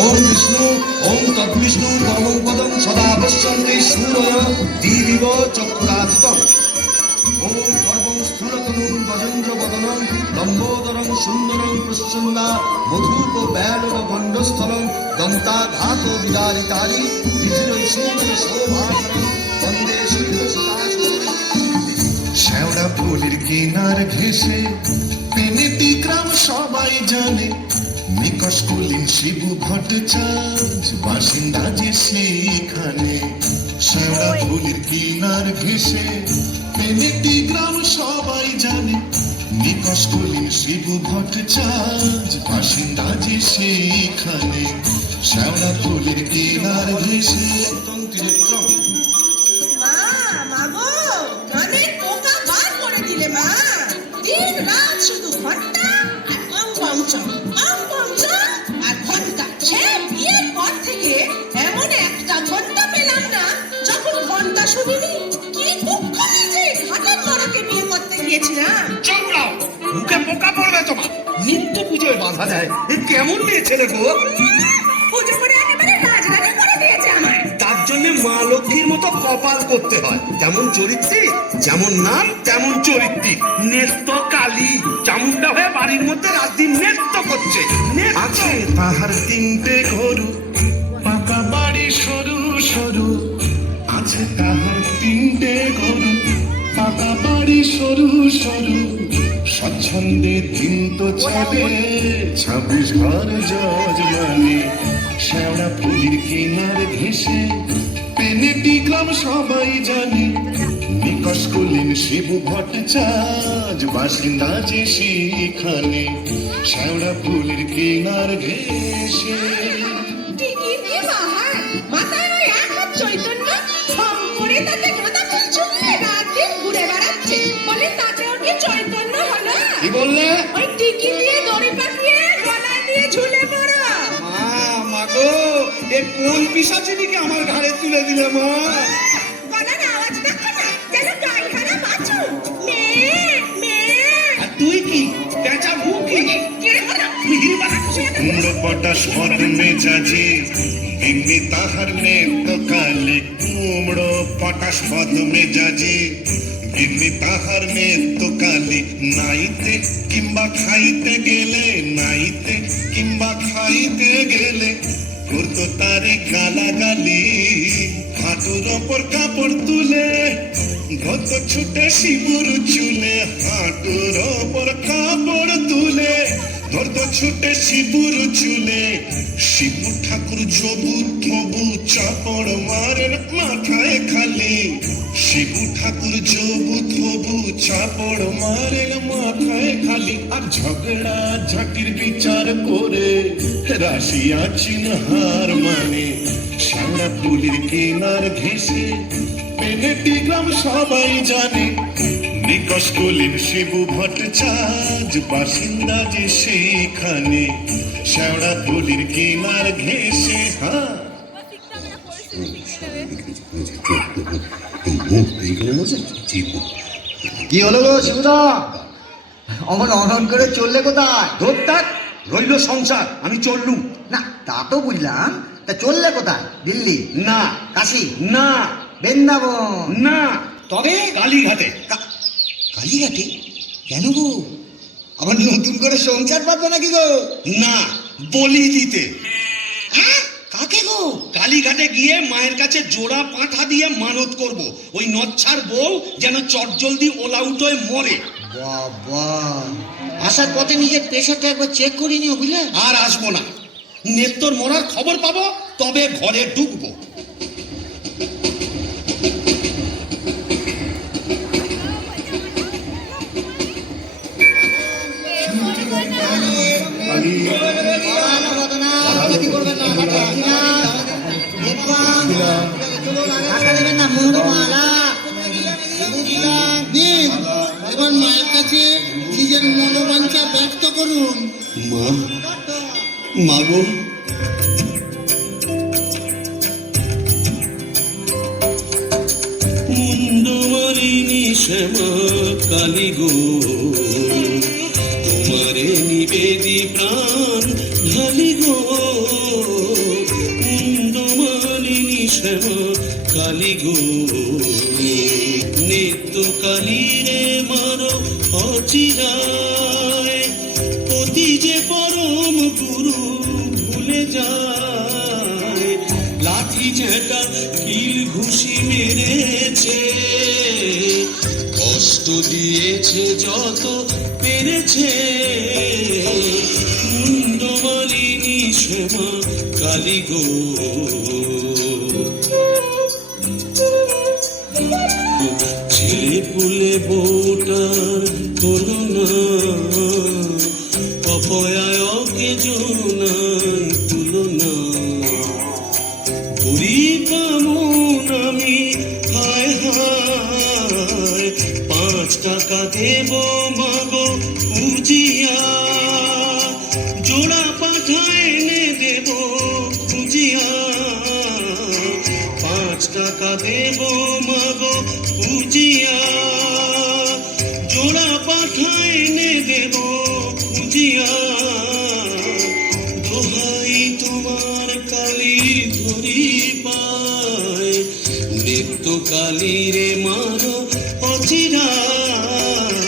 ওম বিষ্ণু ওম তদ্বিষ্ণু পরমং পদং সদা পশ্যন্তি সূরয় দিদিব চক্রাদিতম। ওম সর্বং স্থূলতনুং গজেন্দ্র বদনং লম্বোদরং সুন্দরং প্রচ্ছন্দা মধুপ ব্যানন গণ্ডস্থলং দন্তাঘাত বিদারিতারি বিধিরৈষূদন শোভাসনং বন্দে সুন্দর। শ্যাওড়া ফুলের কিনার ঘেঁষে পেনেটি গ্রাম সবাই জানে, নিকশ কুলীন শিবু ভট্টাচার্য বাসিন্দা যে সেইখানে। শ্যাওড়া ফুলের কিনার ঘেঁষে পেনেটি গ্রাম সবাই জানে, নিকশ কুলীন শিবু ভট্টাচার্য বাসিন্দা যে সেইখানে। শ্যাওড়া ফুলের কিনার ঘেঁষে নিত্য পুজোয় বাধা দেয়, কেমন মেয়ে ছেলে গো। পুজো করে একেবারে রাজরানি করে দিয়েছে আমার। তার জন্য মা লক্ষ্মীর মতো কপাল করতে হয়, যেমন চরিত্রী যেমন নাম তেমন চরিত্রী। নেত্য কালী চামুন্ডা হয়ে বাড়ির মধ্যে রাত দিন নেত্য করছে। আছে তাহার তিনটে গরু, পাকা বাড়ি সরু সরু। আছে তাহার তিনটে গরু, পাকা বাড়ি সরু সরু। স্বচ্ছন্দে দিন তো চলে 26 ঘর যজমানে। শ্যাওড়া ফুলের কিনার ঘেঁষে পেনেটি গ্রাম সবাই জানে, নিকশ কুলীন শিবু ভট্টাচার্য বাসিন্দা যে সেইখানে। শ্যাওড়া ফুলের কিনার ঘেঁষে মাথায় ওই এক হাত চৈতন্য ফম করে তাতে গাঁদা ফুল ঝুলিয়ে রাত দিন ঘুরে বেড়াচ্ছে, বলে তাতে ওর কি চৈতন্য হলো? কি বললে? ওই টিকি দিয়ে দড়ি পাকিয়ে গলায় দিয়ে ঝুলে পড়ো। মা গো, এ কোন পিশাচিনীকে আমার ঘাড়ে তুলে দিলে মা? গলার আওয়াজ দেখো না, যেন গাইখানা বাছু। মেয়ে মেয়ে। আর তুই কি পেঁচা মুখি? কুমড়ো পটাশ মদ মেজাজি বিন্নি তাহার নেত্য কালী। কুমড়ো পটাশ মদ মেজাজি বিন্নি তাহার নেত্য কালী। নাইতে কিংবা খাইতে গেলে, নাইতে কিংবা খাইতে গেলে করতো তারে গালাগালি। হাঁটুর ওপর কাপড় তুলে ধরতো ছুটে শিবুর চুলে। হাঁটুর ওপর কাপড় তুলে ধরতো ছুটে শিবুর চুলে। শিবু ঠাকুর জবু থবু চাপড় মারেন মাথায় খালি। শিবু ঠাকুর জবু থবু চাপড় মারেন মাথায় খালি। আর ঝগড়া ঝাঁটির বিচার করে রাশিয়া চীন হার মানে। শ্যাওড়া ফুলের কিনার ঘেঁষে পেনেটি গ্রাম সবাই জানে, নিকশ কুলীন শিবু ভট্টাচার্য বাসিন্দা যে সেইখানে। শ্যাওড়া ফুলের কিনার ঘেঁষে কি হলো গো শিবুদা, অমন অনন করে চললে কোথায়? ধরতাক রইল সংসার, আমি চললুম। না তা তো বুঝলাম, তা চললে কোথায়? দিল্লি না, কাশী না, বৃন্দাবন না, তবে কালীঘাটে। কালীঘাটে? কেন গো, আবার নতুন করে সংসার পাবে নাকি গো? না, বলি দিতে। কাকে গো? কালীঘাটে গিয়ে মায়ের কাছে জোড়া পাঁঠা দিয়ে মানত করব, ওই নচ্ছার বউ যেন চটজলদি ওলাউট হয়ে মরে। বাবা, আসার পথে নিজের প্রেশারটা একবার চেক করে নিও বুঝলে। আর আসবো না, নেত্তর মরার খবর পাবো তবে ঘরে ঢুকবো। এবার মায়ের কাছে নিজের মনোবাঞ্ছা ব্যক্ত করুন। মা, মাগো, মুন্ডমালিনী শ্যামা কালী গো, তোমারে নিবেদি প্রাণ ঢালি গো। শ্যামা কালী গো, নিত্য কালী রে মারো অচিরায়, অতি যে পরম গুরু ভুলে যায়, লাঠি ঝেঁটা কিল ঘুষি মেরেছে, কষ্ট দিয়েছে যত পেরেছে, মুন্ডমালিনী শ্যামা কালী গো। ছেলে পুলে বোটার তুলনা, অপয়ায়কে জোনাই তুলনা, বুড়ি পামন আমি হায় হায়, 5 টাকা দেব মাগো খুঁজিয়া, জোড়া পাঠায় এনে দেব খুঁজিয়া, 5 টাকা দেব মাগো খুঁজিয়া, জোড়া পাঠায় এনে দেব খুঁজিয়া, দোহাই তোমার কালীর ধরি পায়, নিত্য কালীর মারো অচিরায়,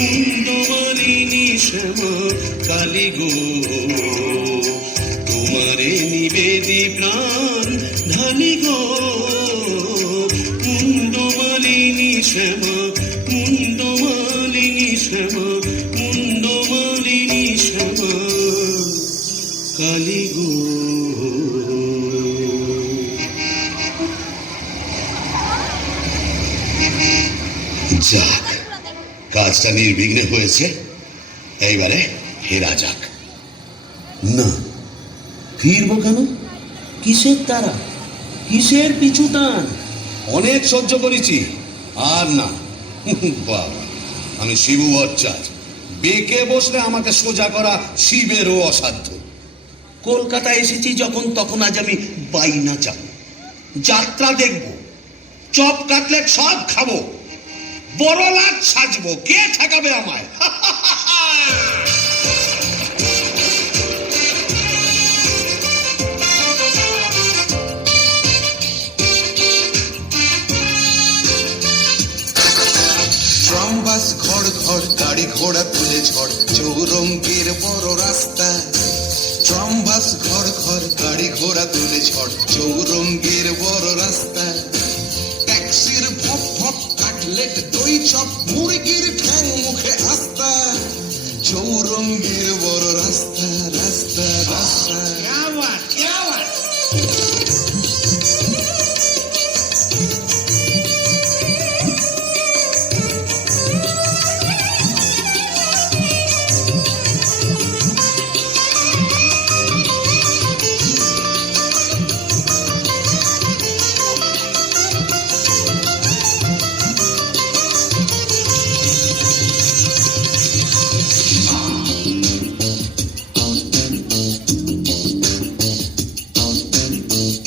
মুন্ডমালিনী শ্যামা কালী গো, তোমারে নিবেদি প্রাণ ঢালি গো, মুন্ডমালিনী শ্যামা, মুন্ডমালিনী শ্যামা, মুন্ডমালিনী শ্যামা কালী গো। যাক, কাজটা নির্বিঘ্নে হয়েছে, এইবারে ফেরা যাক। না, ফিরবো কেন? কিসের তারা, কিসের পিছু টান? অনেক সহ্য করেছি, আর না। বাবা, আমি শিবু ভট্টাচার্য, বেঁকে বসলে আমাকে সোজা করা শিবেরও অসাধ্য। কলকাতা এসেছি যখন, তখন আজ আমি বাইনা যাব, যাত্রা দেখব, চপ কাটলেট সব খাবো, বড় লাট সাজবো, কে ঠেকাবে আমায়? ট্রাম বাস ঘর ঘর গাড়ি ঘোড়া তুলে ঝড় চৌরঙ্গের বড় রাস্তা, ট্রাম বাস ঘর ঘর গাড়ি ঘোড়া তুলে ঝড় চৌরঙ্গের বড় রাস্তা, ট্যাক্সির ভপ ভপ কাটলেট দই চপ মুরগির ঠ্যাং মুখে আস্তা, চৌরঙ্গের বড় রাস্তা রাস্তা রাস্তা।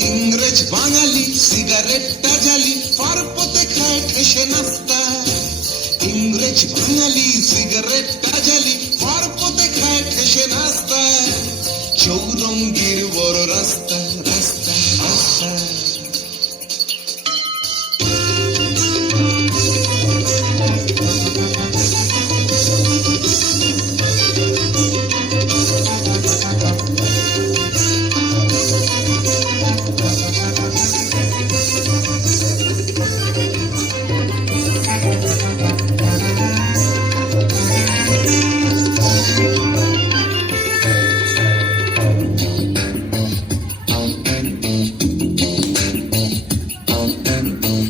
ইংরেজ বাঙালি সিগারেটটা জ্বালি পারপথে খায় ঠেসে নাস্তা, ইংরেজ বাঙালি সিগারেটটা জ্বালি পারপথে খায় ঠেসে নাস্তা, চৌরঙ্গীর বড় রাস্তা রাস্তা রাস্তা।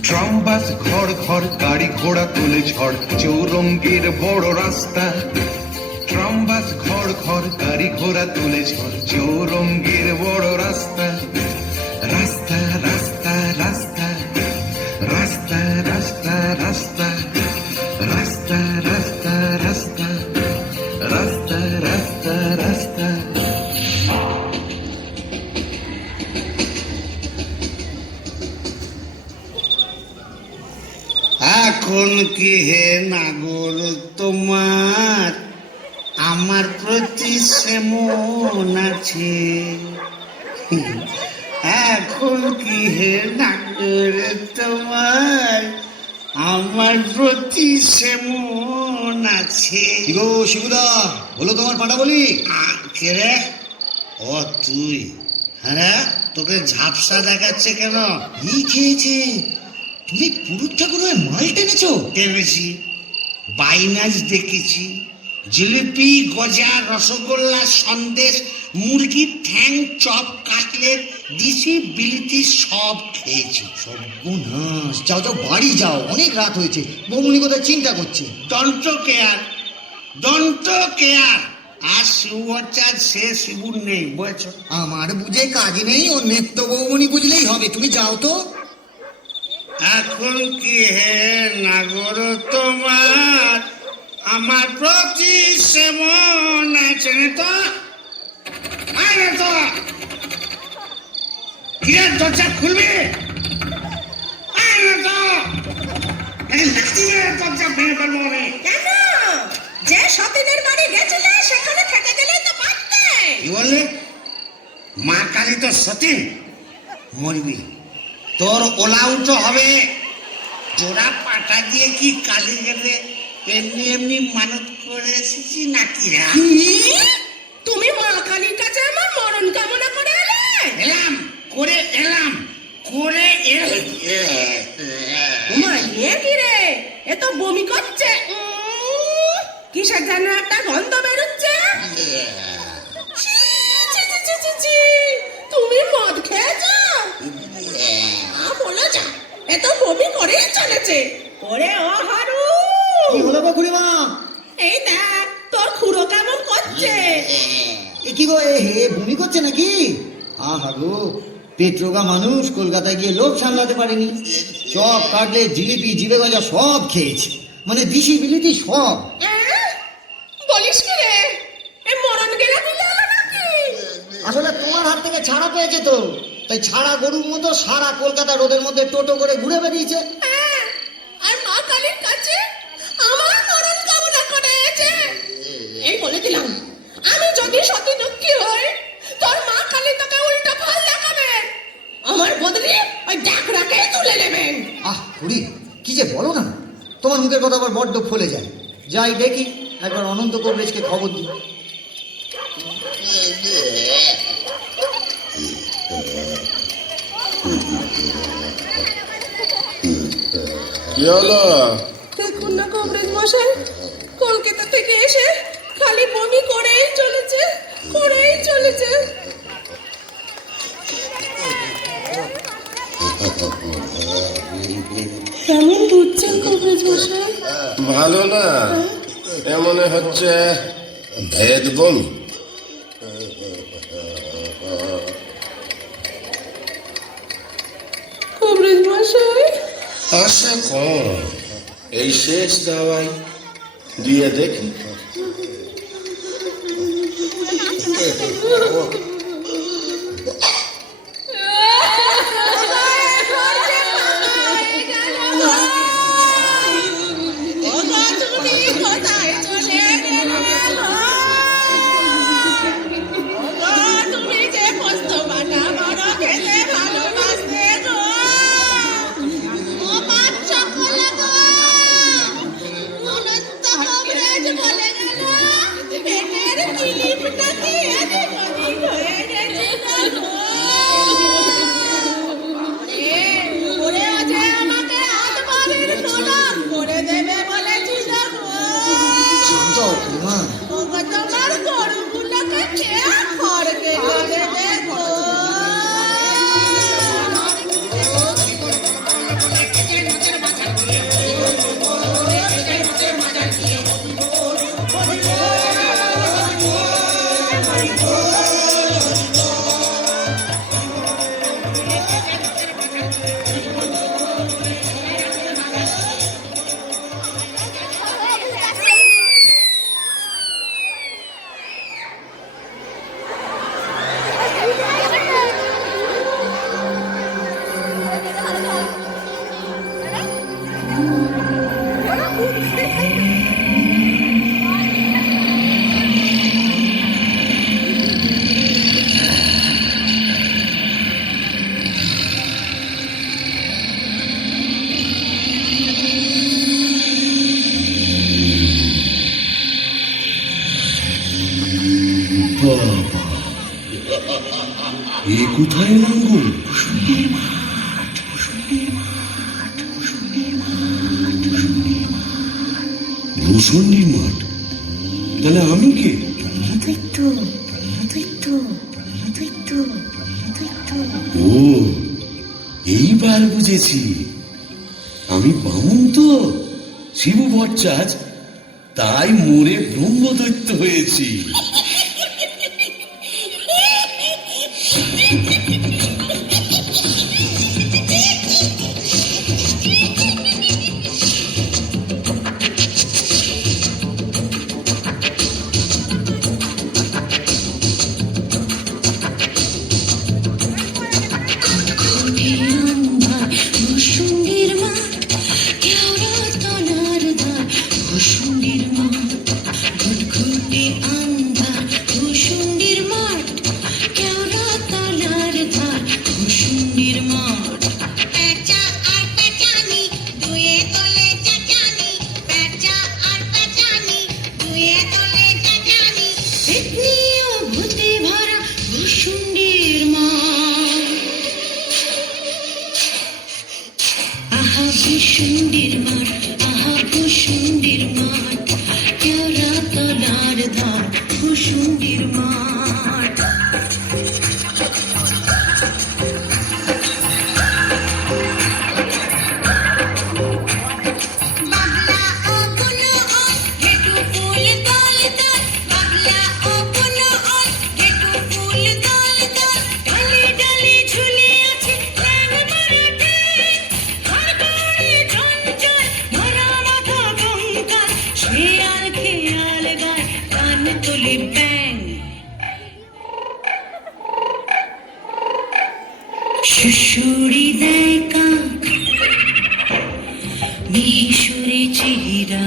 ট্রাম বাস ঘর ঘর গাড়ি ঘোড়া তুলে ঝড় চৌরঙ্গীর বড় রাস্তা, ট্রাম বাস ঘর ঘর গাড়ি ঘোড়া তুলে ঝড় চৌরঙ্গীর বড় রাস্তা, রাস্তা রাস্তা রাস্তা রাস্তা রাস্তা রাস্তা রাস্তা রাস্তা রাস্তা রাস্তা রাস্তা রাস্তা। এখন কি হে নাগর তোমার আমার প্রতি সেমন আছে? এখন কি হে নাগর তোমার আমার প্রতি সেমন আছে? কি গো শিবুদা, বলো তোমার পাটা বলি। কে রে? ও তুই? হ্যাঁ, তোকে ঝাপসা দেখাচ্ছে কেন? কি খেয়েছে? তুমি পুরুত ঠাকুর হয়ে মাল টেনেছো? টেনেছি, বাইনাচ দেখেছি, জিলিপি, গজা, রসগোল্লা, সন্দেশ, মুরগির ঠ্যাং, চপ, কাটলেট, দিশি, বিলিতি সব খেয়েছি। সর্বনাশ, যাও যাও বাড়ি যাও, অনেক রাত হয়েছে। বৌমনি কোথায় চিন্তা করছে। Don't care, don't care. আর শিবচাঁদ সে শিবুর নেই, বুঝেছ? আমার বুঝে কাজ নেই, ও নেত্য বৌমনি বুঝলেই হবে। তুমি যাও তো। এখন কি হে নাগর তোমার আমার প্রতি সেমন আছে না তো? আরে তো কিরে, দরজা খুলবি? আরে তো লাঠি মেরে দরজা ভেঙে ফেলবো আমি। কেন? যে সতীনের বাড়ি গেছিলে সেখানে থেকে গেলেই তো পারতে। কি বললি? মা কালী তো সতীন, মরবি, তোর ওলা উঠো হবে। জোড়া পাটা দিয়ে কি কালী গেলে এমনি এমনি মানত করে এসেছি নাকি রা? কি? তুমি মা কালীর কাছে আমার মরণ কামনা করে এলে? এলাম করে এলাম করে তোমার এ কি রে? এ তো বমি করছে। কিসের যেন একটা গন্ধ বেরোচ্ছে। ছি, ছি, ছি, ছি, ছি, ছি। তুমি মদ খেয়েছো? বলো যা, এ তো বমি করেই চলেছে। ওরে ও হারু, কি হলো গো খুড়িমা? এই দেখ তোর খুড়ো কেমন করছে। এ কি গো, এ হে বমি করছে নাকি? আহা গো, পেট রোগা মানুষ কলকাতায় গিয়ে লোভ সামলাতে পারেনি। সব কাটলে, জিলিপি, জিবে গজা সব খেয়েছে, মানে দিশি বিলিতি সব। বলিস কি রে? এ মরণ গেলা দিলে নাকি? আসলে তোমার হাত থেকে ছাড়া পেয়েছে তো, তাই ছাড়া গরুর মতো সারা কলকাতা রোদের মধ্যে টোটো করে ঘুরে বেরিয়েছে। হ্যাঁ, আর মা কালীর কাছে আমার মরণ কামনা করেছে। এই বলে দিলাম, আমি যদি সতী দুঃখী হই, তোর মা কালী তোকে উল্টো ফল দেখাবে। আমার বদলে ওই ডাকরাকে তুলে নেবেন। আহ খুড়ি, কি যে বলো না, তোমার মুখের কথা আবার বড্ড ফলে যায়। যাই দেখি, একবার অনন্ত কবরেজকে খবর দিই। কি হলো? দেখুন না কবরেজ মশাই, কলকাতা থেকে এসে খালি বমি করেই চলেছে, করেই চলেছে। কেমন বুঝছেন কবরেজ মশাই? ভালো না, এমন হচ্ছে ভেদ বমি। কবরেজ মশাই, আশা কম, এই শেষ দাওয়াই দিয়ে দেখি। বলে এ কোথায় এলাম গো? ভূষণ্ডির মাঠ, তাহলে আমি কে? ও, এইবার বুঝেছি, আমি বামুন তো, শিবু ভট্টাচ, তাই মোরে ব্রহ্মদৈত্য হয়েছি। ভূষণ্ডির মাঠ, আহা ভূষণ্ডির মাঠ, কেওড়া তলার ধার, ভূষণ্ডির মাঠ। বাবলা ও বুনো ওই, ঘেটু ফুল দল দল, বাবলা ও বুনো ওই, ঘেটু ফুল দল দল, ডালে ডালে ঝুলে আছে ল্যাং মারাঠে, হাড়গোড়ে ঝঞ্ঝার, ধরা মাথা কঙ্কাল, শেয়াল খেয়াল গায়, কান তোলে ব্যাং। সুড়সুড়ি দেয় কাক, মিহিসুরে চেহারা,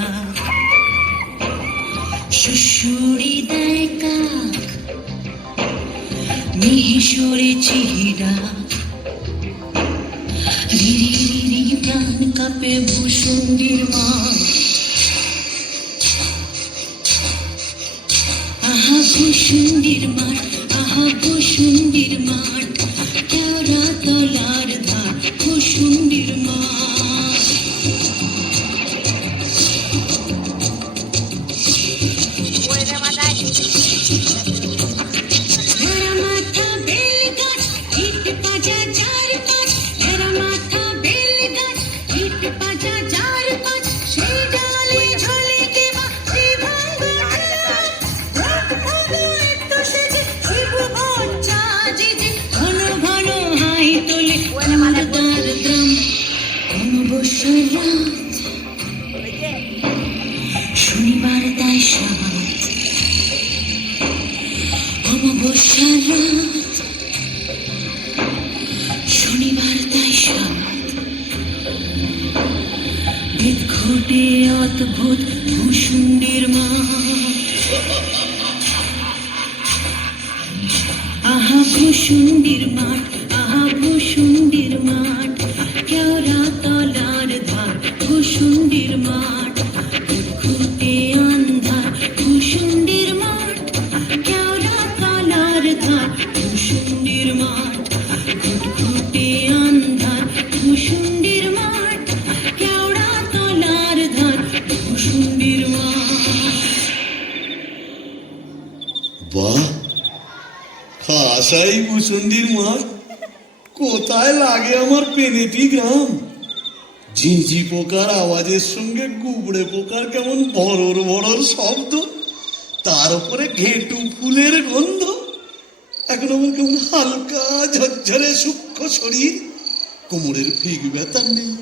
সুড়সুড়ি দেয় কাক, মিহিসুরে চেহারা, রিরি রিরি প্রাণ কাঁপে ভূষণ্ডির মাঠ। আহা ভূষণ্ডির মাঠ, আহা ভূষণ্ডির মাঠ, কেওড়া তলার ধার, ভূষণ্ডির মাঠ। মেরা মাথা বেল গাছ, ইট পাজা যার পাঁচ, মেরা মাথা বেল গাছ, ইট পাজা যার পাঁচ, সেই ডালে ঝোলে দেবা শ্রীভঙ্গ ঝাড়। ব্রহ্মদৈত্য সেজে শিবু ভট্টাচ যে, ঘন ঘন হাই তোলে কুন্দার গ্রাম। অমাবস্যার রাত, শনিবার তাই সাত, অমাবস্যার রাত, শনিবার তাই সাত, ভেদ ঘটে অদ্ভুত ভূষণ্ডির মাঠ। আহা ভূষণ্ডির মাঠ, আহা ভূষণ্ডির মাঠ, কেওড়া তলার ধার, ভূষণ্ডির মাঠ। ঘুটঘুটে আন্ধার, ভূষণ্ডির মাঠ, কেওড়া তলার ধার, ভূষণ্ডির মাঠ। ঘুটঘুটে আন্ধার, ভূষণ্ডির মাঠ, কেওড়া তলার ধার, ভূষণ্ডির মাঠ। বাহ, খাসাই ভূষণ্ডির মাঠ, কোথায় লাগে আমার পেনেটি গ্রাম। ঝিঁঝি পোকার আওয়াজের সঙ্গে গুবড়ে পোকার কেমন বড়র বড়র শব্দ, তার উপরে ঘেঁটু ফুলের গন্ধ। এখন আমার কেমন হালকা ঝরঝরে সূক্ষ্ম শরীর, কোমরের ফিক ব্যথা নেই,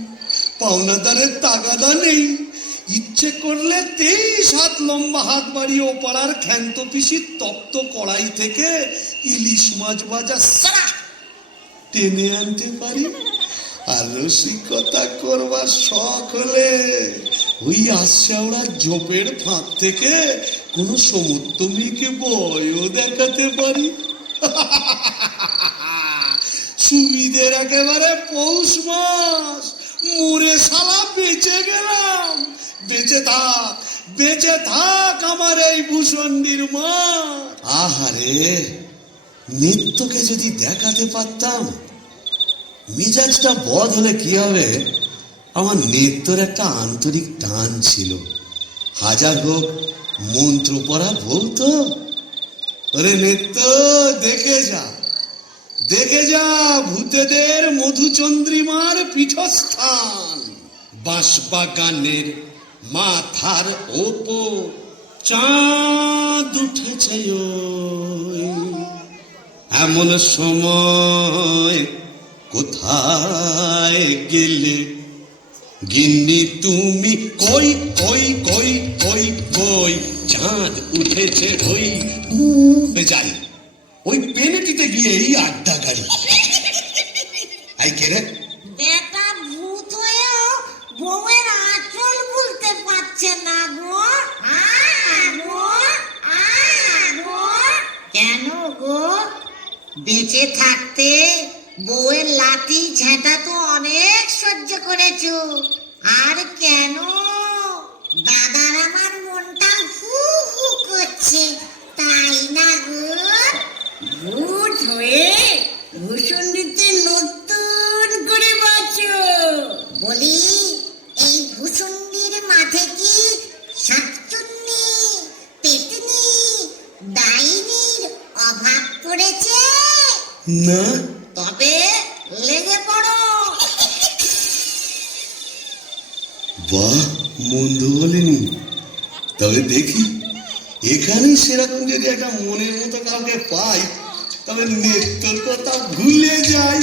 পাওনাদারের তাগাদা নেই। ইচ্ছে করলে 23 হাত লম্বা হাত বাড়িয়ে ও পাড়ার ক্ষান্ত পিসির তপ্ত কড়াই থেকে ইলিশ মাছ ভাজা সারা টেনে আনতে পারি। আর রসিকতা করবার শখ হলে ওই আশাওড়ার ঝোপের ফাঁক থেকে কোনো সমুদ্রমীকে বয়ও দেখাতে পারি। সুবিধের একেবারে পৌষ মাস, মুরে শালা বেঁচে গেলাম। বেঁচে থাক আমার এই ভূষণ্ডির মাঠ। আহারে, নিত্যকে যদি দেখাতে পারতাম, মেজাজটা বদ হলে কি হবে, আমার নিত্যর একটা আন্তরিক টান ছিল। হাজার হোক মন্ত্র পড়া বউ তো। ওরে নিত্য, দেখে যা, দেখে যা ভূতেদের মধুচন্দ্রিমার পীঠস্থান। বাঁশবাগানের মাথার ওপর চাঁদ উঠেছে ওই। এমন সময় কোথায় গেলে গিন্নি তুমি? কই কই কই কই কই, চাঁদ উঠেছে ওই। যাই ওই পেনেটিতে গিয়ে এই আড্ডা গাড়ি। আই কে রে? বেটা ভূত হয়েও বউয়ের আঁচল বলতে পারছে না গো। কেন গো? বেঁচে থাকতে বউয়ের লাঠি ঝেঁটা তো অনেক সহ্য করেছো, আর কেন? দাদার আমার মনটা হু হু করছে, তাই না গো? ভূত হয়ে ভূষণ্ডিতে নতুন করে বাঁচো। বলি, এই ভূষণ্ডির মাঠে কি শাকচুন্নি, পেতনি, ডাইনির অভাব পড়েছে? না। তবে লেগে পড়ো। বাহ, মন্দ বলেনি। তবে দেখি, এখানে সেরকম যদি একটা মনের মতো কাউকে পাই, তবে নেত্রর কথা ভুলে যাই।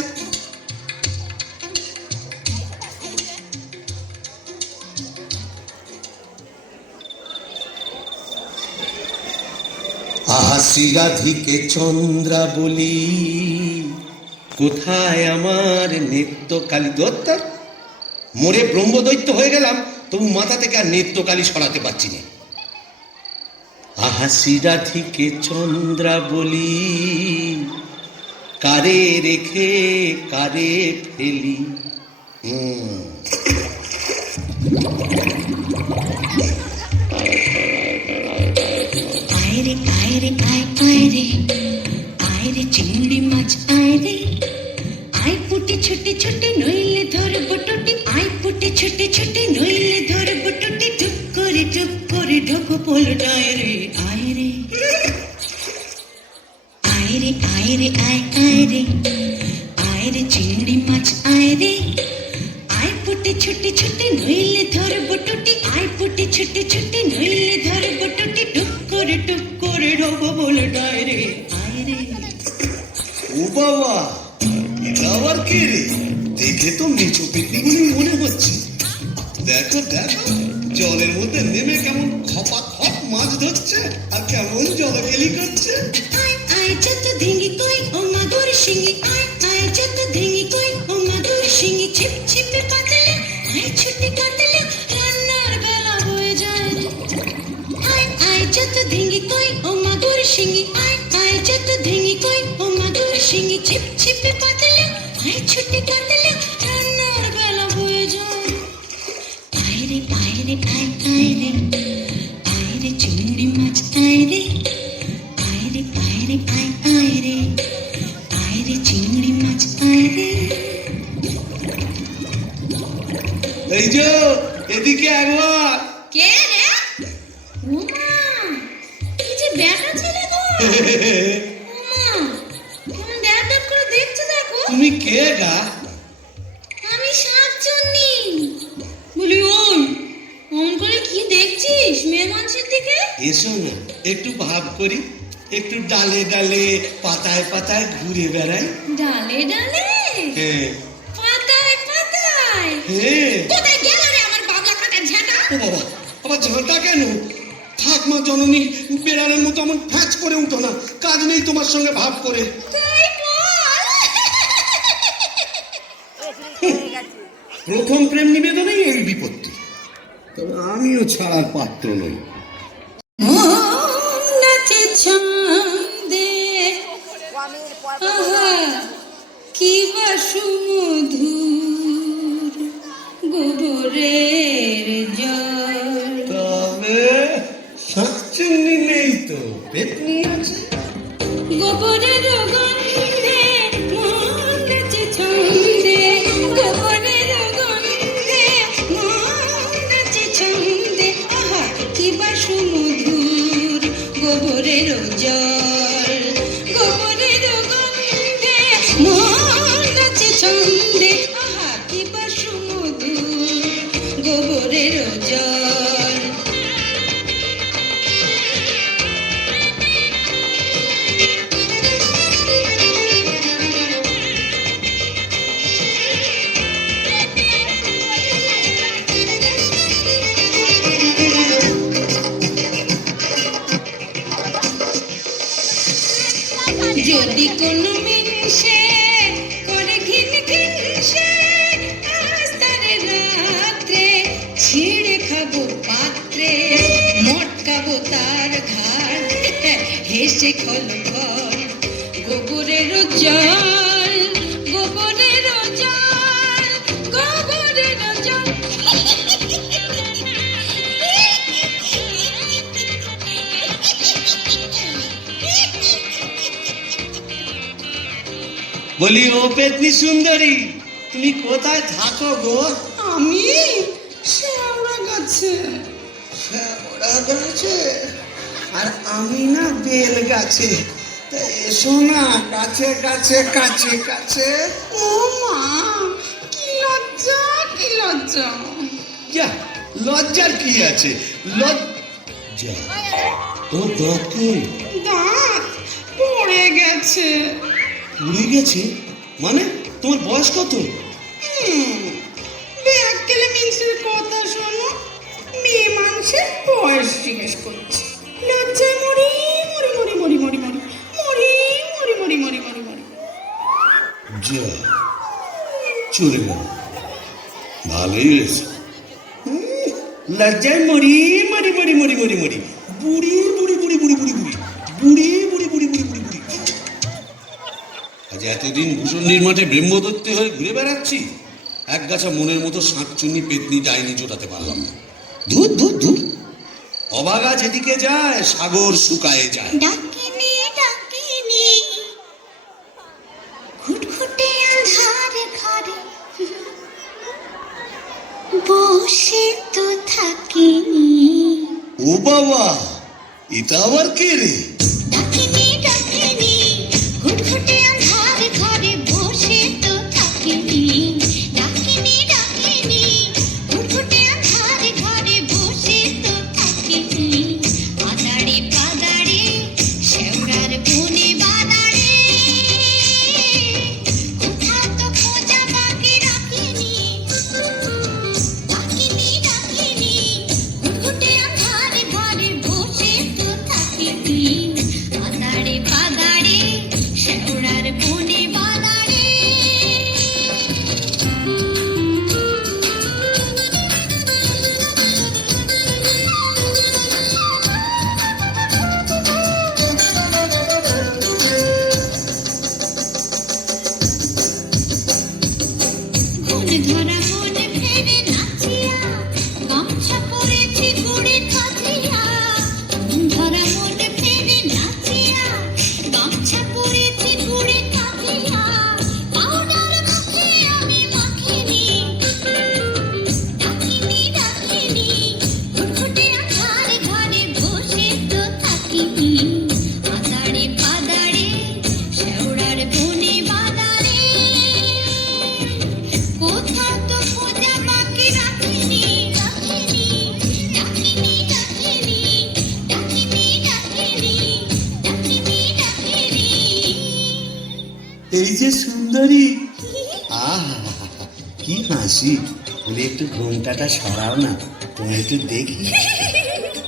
আহাসি রাধিকে চন্দ্রা বলি, কোথায় আমার নিত্যকালী? দত্তা মোরে ব্রহ্মদৈত্য হয়ে গেলাম, তবু মাথা থেকে আর নিত্যকালী সরাতে পারছি না। আহাসি রাধিকে চন্দ্রা বলি, কারে রেখে কারে ফেলি। আয় রে আয় রে আয় আয় রে, আয় রে চিংড়ি মাছ আয় রে, আয় পুটি ছোটে ছোটে নইলে ধরব টুটি, আয় পুটি ছোটে ছোটে নইলে ধরব টুটি, টুক করে ঢোকো পোলটায় রে। আয় রে আয় রে আয় রে আয় আয় রে, আয় রে চিংড়ি মাছ আয় রে, আয় পুটি ছোটে ছোটে নইলে ধরব টুটি, আয় পুটি ছোটে ছোটে নইলে ধরব টুটি, টুক করে ঢোকো পোলটায় রে। আয় রে। ও বাবা, এটা আবার কে রে? দেখে তো নিচু পিকনিক মনে হচ্ছে। দেখো দেখো, জলের মধ্যে নেমে কেমন খপা খপ মাছ ধরছে, আর কেমন জলকেলি করছে। আয় আয় যত ধিঙ্গি কই ও মাদুর শিঙি, আয় আয় যত ধিঙ্গি কই ও মাদুর শিঙি, ছিপ ছিপে পাতলে আয় ছুটি কাটলে রান্নার বেলা হয়ে যায় রে। আয় আয় যত ধিঙ্গি কই ও মাদুর শিঙি, আয় আয় যত ধিঙ্গি কই ও মাদুর শিঙি, ছিপ ছিপে পাতলে আয় ছুটি কাটলে রান্নার বেলা হয়ে যায়। আয় রে আয় রে আয় আয় রে, আয় রে চিংড়ি মাছ আয় রে, আয় রে আয় রে আয় আয় রে, আয় রে চিংড়ি মাছ আয় রে। এই যে এদিকে একবার। কে রে? উমা, কি যে ব্যাটা ছেলে গো। উমা, কেমন ড্যাব ড্যাব করে দেখছে দেখো। তুমি কে গা? আমি শাকচুন্নি। বলি ওই, অমন করে কি দেখছিস মেয়ে মানুষের দিকে? এসো না, একটু ভাব করি, একটু ডালে ডালে পাতায় পাতায় ঘুরে বেড়াই। ডালে ডালে, হ্যাঁ পাতায় পাতায়। হ্যাঁ। কোথায় গেল রে আমার বাবলা কাটা ঝাঁটা? ও বাবা, আবার ঝাঁটা কেন? থাক মা জননী, বেড়ালের মতো এমন ফ্যাচ করে উঠো না, কাজ নেই তোমার সঙ্গে ভাব করে। তাই বল। প্রথম প্রেম নিবেদনেই এই বিপত্তি। তবে আমিও ছাড়ার পাত্র নই। মন নাচে ছন্দে, আহা কি বা সুমধুর গোবরের জল। তবে শাকচুন্নি নেই তো, পেতনি আছে। গোবরের মন আছে ছন্দে আহা কি বাসমধু গোবরের জল যদি কোনো মিনসে করে ঘিন ঘিন সে আজ তারে রাত্রে ছিঁড়ে খাবো পাত্রে মটকাবো তার ঘাড় হেসে খল খল গোবরের জল গোবরের জল গোবরের জল বলি ও পেতনি সুন্দরী, তুমি কোথায় থাকো গো? আমি শেওড়া গাছে। ওরা গাছে আর আমি না বেল গাছে। তা এসো না কাছে কাছে কাছে কাছে। ও মা, কি লজ্জা কি লজ্জা। যা, লজ্জার কি আছে? লজ্জা তোমার দাঁত কই? দাঁত পড়ে গেছে। পুড়ে গেছে মানে? তোমার বয়স কত? ব্যাককেলে মিনসের কথা শোনো, মেয়ে মানুষের বয়স জিজ্ঞেস করছে। লজ্জায় মরি মরি মরি মরি মরি মরি মরি মরি মরি মরি মরি মরি। যা, চলে গেল। ভালোই হয়েছে। লজ্জায় মরি মরি মরি মরি মরি মরি বুড়ি বুড়ি বুড়ি বুড়ি বুড়ি বুড়ি বুড়ি বুড়ি বুড়ি বুড়ি বুড়ি বুড়ি। আজ এতদিন ভূষণ্ডির মাঠে ব্রহ্মদত্তে হয়ে ঘুরে বেড়াচ্ছি, এক গাছা মনের মতো শাঁকচুন্নি পেতনি ডাইনি জোটাতে পারলাম না। ধুর ধুর ধুর, অবাগা যেদিকে যায় সাগর শুকায়ে যায়। ডাকিনি ডাকিনি ঘুটঘুটে আঁধার ঘরে বসে তো থাকিনি। ও বাবা, এটা আবার কে রে? ডাকিনি ডাকিনি ঘুটঘুটে আঁধার ঘরে বসে তো থাকিনি। ডাকিনি ডাকিনি ঘুটঘুটে আঁধার ঘরে বসে তো থাকিনি। পাদাড়ে পাদাড়ে শেওড়ার বনে বাদাড়ে কোথাও তো খোঁজা বাকি রাখিনি। ডাকিনি ডাকিনি ঘুটঘুটে আঁধার ঘরে বসে তো থাকিনি। পাদাড়ে পাদাড়ে শেওড়ার বনে বাদাড়ে। মন ধরা মন ফেরে নাচিয়া গামছা পরেছি গুড়ে কাঁচিয়া। মন ধরা মন ফেরে নাচিয়া গামছা পরেছি গুড়ে কাঁচিয়া। পাউডার মাখে আমি মাখিনি। ডাকিনি ডাকিনি ঘুটঘুটে আঁধার ঘরে বসে তো থাকিনি। পাদাড়ে পাদাড়ে শেওড়ার বনে বাদাড়ে কোথাও তো খোঁজা বাকি রাখিনি। রাখিনি ডাকিনি ডাকিনি ডাকিনি ডাকিনি ডাকিনি ডাকিনি। এই যে সুন্দরী, আহা কি হাসি। বলে একটু ঘোমটাটা সরাও না, তোমায় একটু দেখি।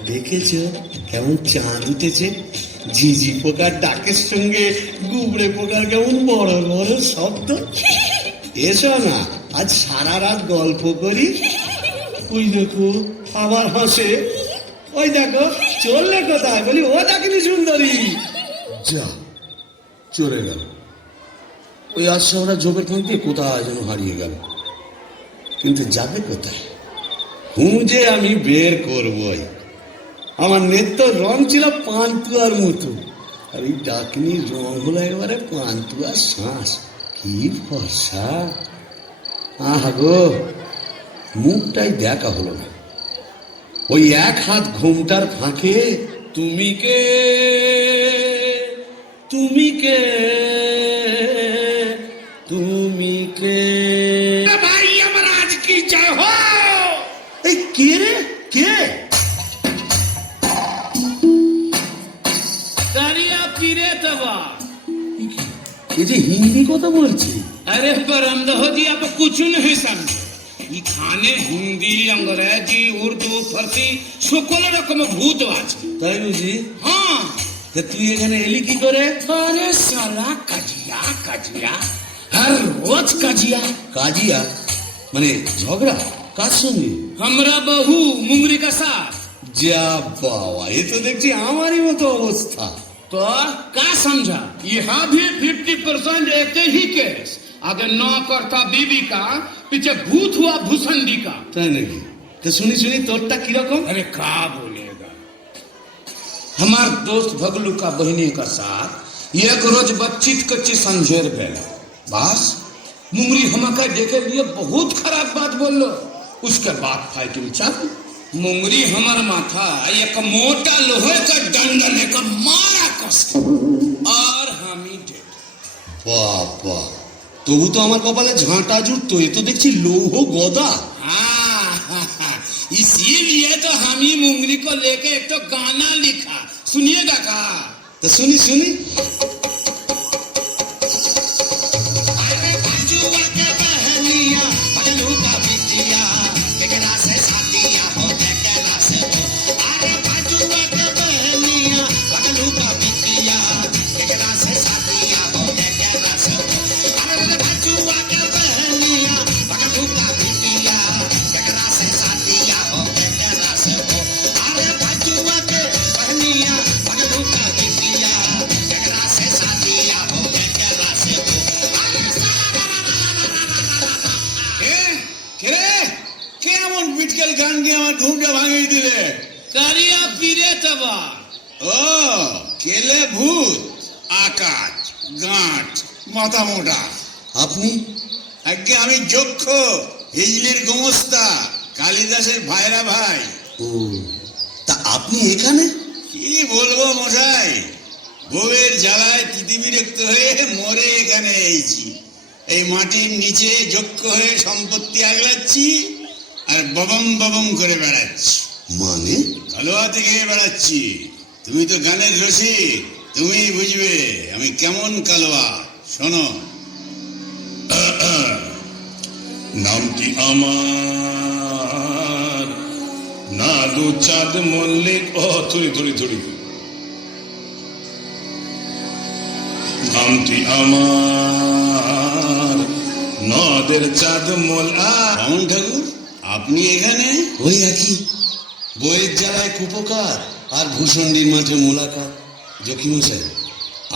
দেখেছো কেমন চাঁদ উঠেছে? ঝিঝি পোকার ডাকের সঙ্গে গুবড়ে পোকার কেমন বড় বড় শব্দ। এসো না, আজ সারা রাত গল্প করি। ওই দেখো আবার হাসে। ওই দেখো চললে কোথায়? বলি ও ডাকিনি সুন্দরী। যা, চলে গেল। ওই আশাওরা ঝোপের ফাঁক দিয়ে কোথায় যেন হারিয়ে গেল। কিন্তু যাবে কোথায়? খুঁজে আমি বের করবই। আমার নেত্য রং ছিল পান্তুয়ার মতো, আর এই ডাকিনির রং হলো একেবারে পান্তুয়ার শ্বাস। কি ফর্সা! আহা গো, মুখটাই দেখা হলো না। ওই এক হাত ঘোমটার ফাঁকে তুমি কে, তুমি কে, কে ভাই আমার আজ কি চাই হো এই কে রে কে दरिया पीरे तबा এই যে হিন্দি কথা বলছি अरे पर अंदहो जी आप कुछ नहीं समझे ये खाने हिंदी अंग्रेजी उर्दू फारसी সকল রকম ভূত আছে তাই বুঝি हाँ তা তুই এখানে এলি কি করে अरे साला कजिया कजिया हर रोज कजिया কাজিয়া মানে ঝগড়া কার সঙ্গে हमरा बहू मुंगरी का साथ যা বাবা এ তো দেখছি আমারই মতো অবস্থা तो क्या समझा यहाँ भी 50% एक ही केस अगर न करता बीबी का पीछे भूत हुआ भूसंडी का তাই নাকি তা শুনি শুনি তোরটা কিরকম अरे क्या बोलेगा हमार दोस्त भगलू का बहनी का साथ एक रोज बातचीत कच्ची संझेर बेला बस मुंगरी हमका देखे लिए बहुत खराब बात बोल लो उसके बाद फाइटिंग चालू मुंगरी हमार माथा एक मोटा लोहे का डंडा लेकर मारा कस के। और हम ही डेड বাবা তবু তো আমার কপালে ঝাঁটা জুটতো এ তো দেখছি লৌহ গদা हाँ, इसीलिए तो हम ही मुंगरी को लेके एक तो गाना लिखा सुनिएगा का তা শুনি শুনি अरे बाजुआ के बहनिया पगलू का बिटिया केकरा से शादिया हो केकरा से हो अरे बाजुआ के बहनिया पगलू का बिटिया केकरा से शादिया हो केकरा से हो अरे बाजुआ के बहनिया पगलू का बिटिया केकरा से शादिया हो केकरा से हो अरे बाजुआ के बहनिया पगलू का बिटिया केकरा से शादिया हो केकरा से हो কে এমন পিটকেল গান দিয়ে আমার ঘুমটা ভাঙিয়ে দিলে करिया पीरे तबा ও কেলে ভূত আকাশ গাঁট মাথা মোটা আপনি আজকে আমি যক্ষ হিজলির গোমস্তা কালিদাসের ভাইরা ভাই ও তা আপনি এখানে কি বলবো মশাই বউয়ের জ্বালায় তিতিবিরক্ত হয়ে মরে এখানে এসেছি এই মাটির নিচে যক্ষ হয়ে সম্পত্তি আগলাচ্ছি আর ববম ববম করে বেড়াচ্ছি মানে কালোয়া থেকে বেড়াচ্ছি তুমি তো গানের রসিক তুমি বুঝবে আমি কেমন কালোয়া শোনো নামটি আমার নাদু চাঁদ মল্লিক ও থুড়ি থুড়ি থুড়ি নামটি আমার নদের চাঁদ মল বামন ঠাকুর আপনি এখানে ওই একই বইয়ের জ্বালায় কুপকার আর ভূষণ্ডির মাঠে মোলাকাত জকিমশাই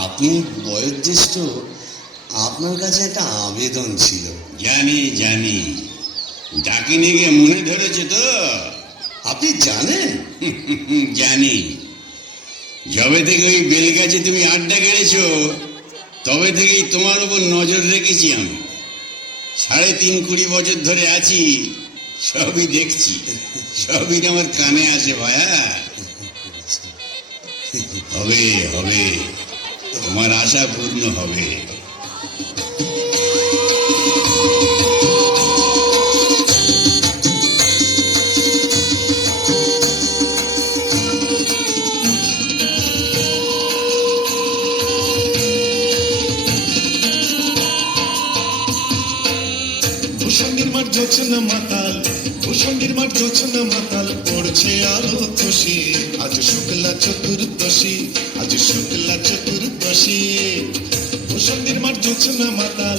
আপনি বয়োজ্যেষ্ঠ আপনার কাছে একটা আবেদন ছিল জানি জানি ডাকিনি গিয়ে মনে ধরেছে তো আপনি জানেন জানি যবে থেকে ওই বেলগাছে তুমি আড্ডা গেড়েছো তবে থেকেই তোমার উপর নজর রেখেছি আমি ৩.৫ বছর ধরে আছি সবই দেখছি সবই আমার কানে আসে ভায়া হবে হবে তোমার আশা পূর্ণ হবে ভূষণ্ডির মাঠ জোছনা মাতাল ভূষণ্ডির মাঠ জোছনা মাতাল পড়ছে আলো খুশি আজ শুক্লা চতুর্দশী আজ শুক্লা চতুর্দশী ভূষণ্ডির মাঠ জোছনা মাতাল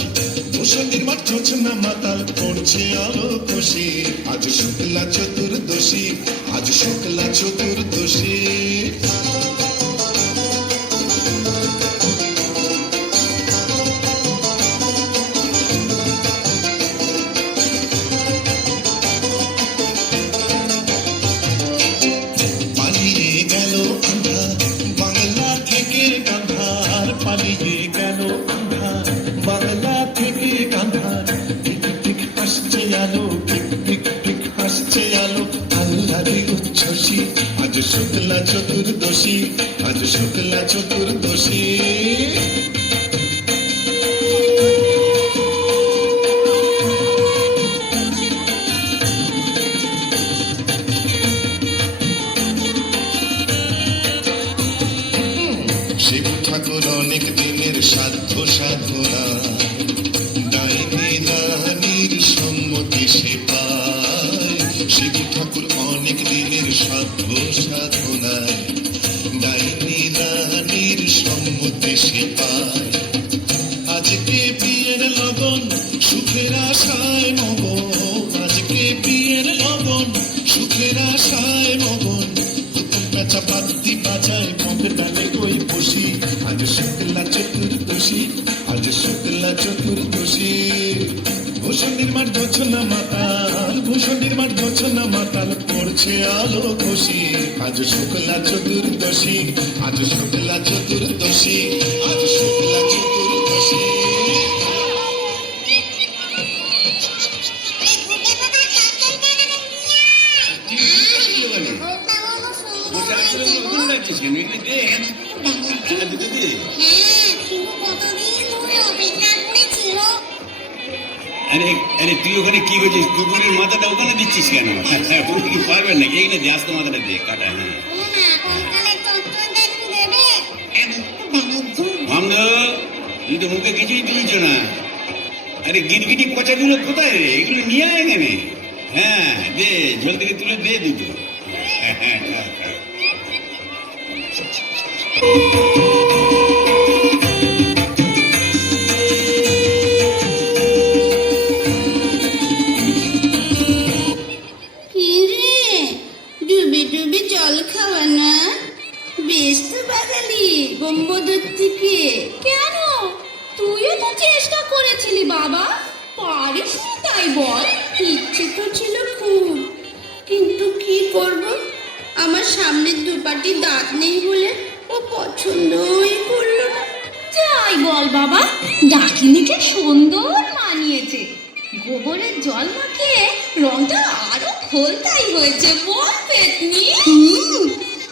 ভূষণ্ডির মাঠ জোছনা মাতাল পড়ছে আলো খুশি আজ শুক্লা চতুর্দশী আজ শুক্লা চতুর্দশী পালিয়ে গেল আন্ধার বাংলা থেকে কান্ধার পালিয়ে গেল আন্ধার বাংলা থেকে কান্ধার ঠিক ঠিক হাসছে আলো ঠিক ঠিক ঠিক হাসছে আলো আল্লাহরে উচ্ছ্বাসী আজ শুক্লা চতুর্দশী আজ শুক্লা চতুর্দশী আশায় মগন, আজকে বিয়ের লগন, সুখের আশায় মগন। হুতুম পেঁচা পাত্তি বাজায়, মগ ডালে ওই বসি, আজ শুক্লা চতুর্দশী, আজ শুক্লা চতুর্দশী। ভূষণীর মাঠ জোছনা মাতাল, ভূষণীর মাঠ জোছনা মাতাল, পড়ছে আলো খুশি, আজ শুক্লা চতুর্দশী, আজ শুক্লা চতুর্দশী, আজ শুক্লা চতুর্দশী। আরে আরে তুই ওখানে কি করছিস? কুকুরের মাথাটা ওখানে দিচ্ছিস কেন? তুমি কি পারবেন নাকি? এই না দিয়ে আস্তে মাথাটা দিয়ে কাটা। মামদ, তুই তো মুখে কিছুই দিয়েছ না। আরে গিরগিটি পচাগুলো কোথায় রে? এগুলো নিয়ে আয় এখানে। হ্যাঁ দে, জল থেকে তুলে দে দুটো। ডুবে ডুবে জল খাওয়া না, বেশ তো বাঙালি বোম্বদুর থেকে। কেন, তুইও তো চেষ্টা করেছিলি বাবা, পারিস না তাই বল? ইচ্ছে তো ছিল খুব, কিন্তু কি করব, আমার সামনের দুপাটি দাঁত নেই বলে ও পছন্দই করলো না। যাই বল বাবা, ডাকিনিকে সুন্দর মানিয়েছে, গোবরের জল মাখিয়ে রংটা আরো খোলতাই হয়েছে, বল পেতনি?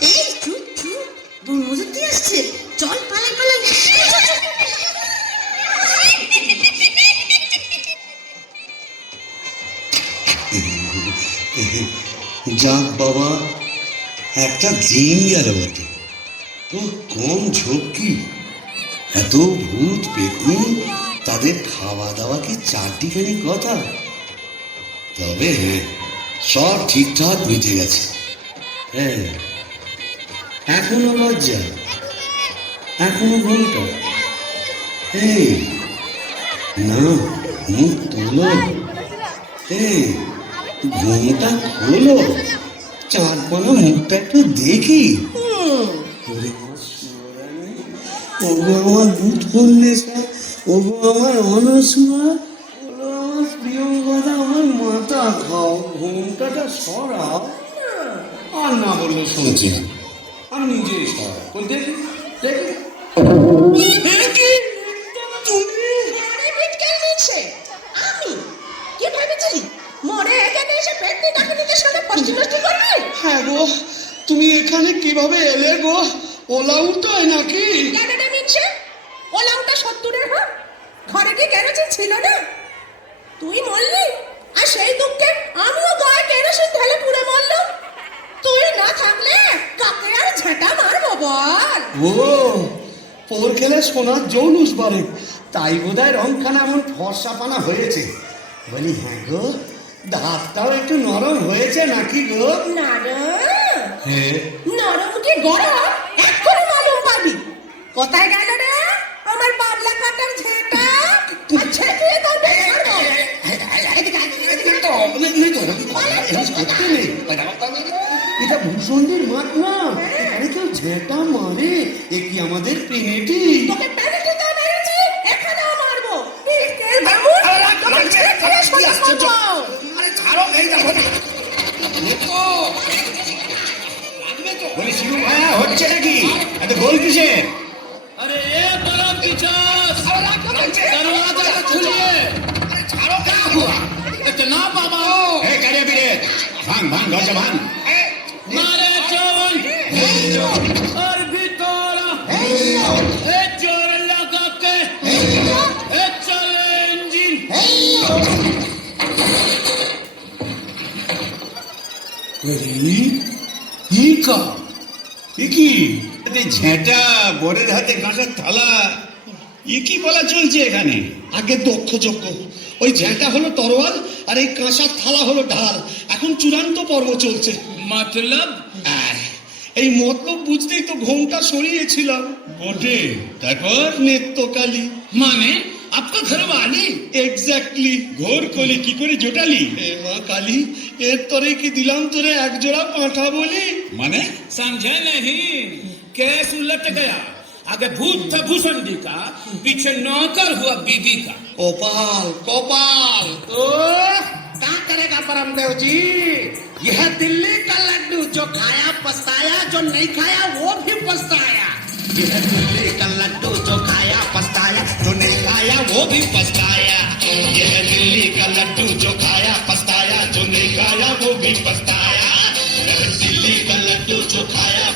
এই চুপ চুপ, বনমজুরটি আসছে, চল পালাই পালাই। যাক বাবা, একটা দিন গেল বটে। ও কম ঝক্কি, এত ভূত পেতনি, তাদের খাওয়া দাওয়া কি চারটিখানি কথা? তবে হ্যাঁ, সব ঠিকঠাক মিটে গেছে। হ্যাঁ, এখনো লজ্জা, এখনো ঘুমটা। এই না, মুখ তোলো, এই ঘুমটা খোলো, চাঁদপানা মুখটা একটু দেখি। ওগো আমার ভূত কন্যা, ওগো আমার অনসুয়া, ওগো আমার প্রিয়ঙ্গদা, আমার মাথা খাও, ঘুমটাটা সরাও। আর না বললে শুনছি না, আমি নিজেই সরাই। বল দেখি দেখি। আমি কি ভেবেছিলি মরে এখানে এসে পেটনি ডাকিনিদের সাথে পশ্চিম করবি? হ্যাঁ গো, তুমি এখানে কিভাবে এলে গো? ওলা উল্টোয় নাকি? কেন রে মিনসে, ওলা উঠা 70-এর হয়, ঘরে কি কেরোসিন ছিল না? তুই মরলি, আর সেই দুঃখে আমিও গায়ে কেরোসিন ঢেলে পুড়ে মরলাম। তুই না থাকলে কাকে আর ঝেঁটা মারবো বল? ও, পোর খেলে সোনার জৌলুস বাড়ে, তাই বোধহয় রংখানা এমন ফর্সাপানা হয়েছে। বলি হ্যাঁ গো, দাঁতটাও একটু নরম হয়েছে নাকি গো? নরম? হ্যাঁ। নরম কি গরম এক্ষুনি মালুম পাবি। কোথায় গেল রে আমার বাবলা কাটার ঝেঁটা? আর ঝেঁটিয়ে তোর বেরো। এটা ভূষণদের মাঠ না, এখানে কেউ ঝেঁটা মারে? এ কি আমাদের পেনেটি? তোকে পেনেটি তো মেরেছি, এখানেও মারবো। তেল ভাঙুন, তোকে ছেড়ে ছেড়ে সোজা করবো। আরে ছাড়ো, এই দেখো বলি শিবু ভাইয়া, হচ্ছে নাকি? এত গোল কিসের? अरे ए बड़ा पिचास, दरवाजा खुलिए। ছাড়ো, क्या हुआ? इतना बाबा ए करे बिरे, भांग भांग दरवाजा भांग। मारे चोर और भी तोड़ा, ए चोर लगा के, ए चले इंजिन। ঝেঁটা, বরের হাতে কাঁসার থালা, কি বলা চলছে এখানে? আগে দক্ষ যজ্ঞ, ওই ঝেঁটা হলো তরোয়াল আর এই কাঁসার থালা হলো ঢাল। এখন চূড়ান্ত পর্ব চলছে। मतलब এই মতলব বুঝতেই তো ঘোমটা সরিয়েছিলাম। বটে, তারপর নেত্যকালী माने आपका घर वाली এক্স্যাক্টলি। ঘোর কলি কি করে জোটালি? এ মা কালী, এর তরে কি দিলাম তোরে এক জোড়া পাঁঠা বলি? মানে समझे नहीं, केस उलट गया। आगे भूत था भूषणी का, पीछे नौकर हुआ बीबी का। কপাল কপাল। तो क्या करेगा परमदेव जी? यह दिल्ली का लड्डू जो खाया पछताया, जो नहीं खाया वो भी पछताया। यह दिल्ली का लड्डू जो खाया पछताया, जो नहीं खाया वो भी पछताया। यह दिल्ली का लड्डू जो खाया पछताया, जो नहीं खाया वो भी पछताया। यह दिल्ली का लड्डू जो खाया